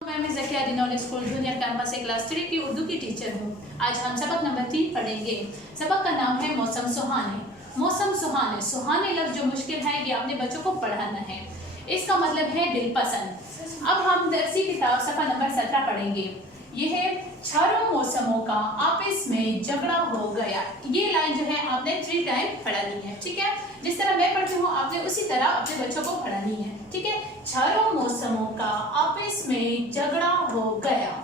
मैं Zakia रिनोल school junior campus से class 3 की उर्दू की टीचर हूँ। आज हम सबक नंबर 3 पढ़ेंगे। सबक का नाम है मौसम सुहाने। मौसम सुहाने, सुहाने लफ्ज़ जो मुश्किल है ये अपने बच्चों को पढ़ाना है। इसका मतलब है दिलपसंद। अब हम दरसी किताब सफ़ा नंबर 17 पढ़ेंगे। ये है चारों मौसमों का आपस में झगड़ा हो गया। ये लाइन जो है आपने 3 टाइम पढ़नी है, ठीक है। जिस तरह मैं पढ़ती हूँ आपने उसी तरह अपने बच्चों को पढ़ानी है, ठीक है। चारों मौसमों का आपस में झगड़ा हो गया।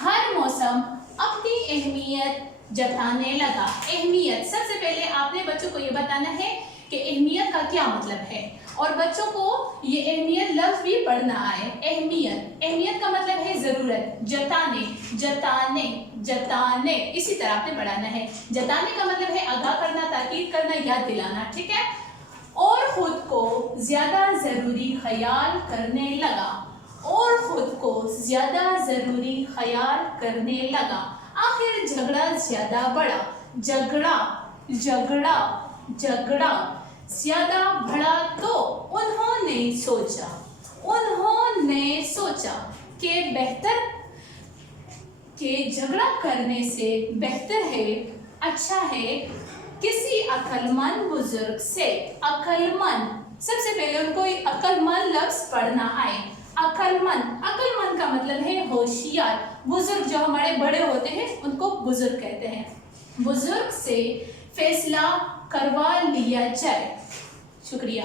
हर मौसम अपनी अहमियत जताने लगा। अहमियत, सबसे पहले आपने बच्चों को ये बताना है कि अहमियत का क्या मतलब है, और बच्चों को ये अहमियत लफ्ज़ भी पढ़ना आए। अहमियत, अहमियत का मतलब है ज़रूरत। जताने, जताने, जताने, इसी तरह आपने पढ़ाना है। जताने का मतलब है आगाह करना, ताकीद करना, याद दिलाना, ठीक है। और खुद को ज़्यादा ज़रूरी ख्याल करने लगा। और खुद को ज़्यादा ज़रूरी ख्याल करने लगा। आखिर झगड़ा ज़्यादा बढ़ा। झगड़ा, झगड़ा, झगड़ा ज़्यादा बढ़ा तो उन्होंने सोचा कि बेहतर के झगड़ा करने से बेहतर है, अच्छा है किसी अक्लमंद बुजुर्ग से। अक्लमंद, सबसे पहले उनको अक्लमंद लफ्ज़ पढ़ना आए। अक्लमंद, अक्लमंद का मतलब है होशियार। बुजुर्ग जो हमारे बड़े होते हैं उनको बुजुर्ग कहते हैं। बुजुर्ग से फैसला करवा लिया जाए। शुक्रिया।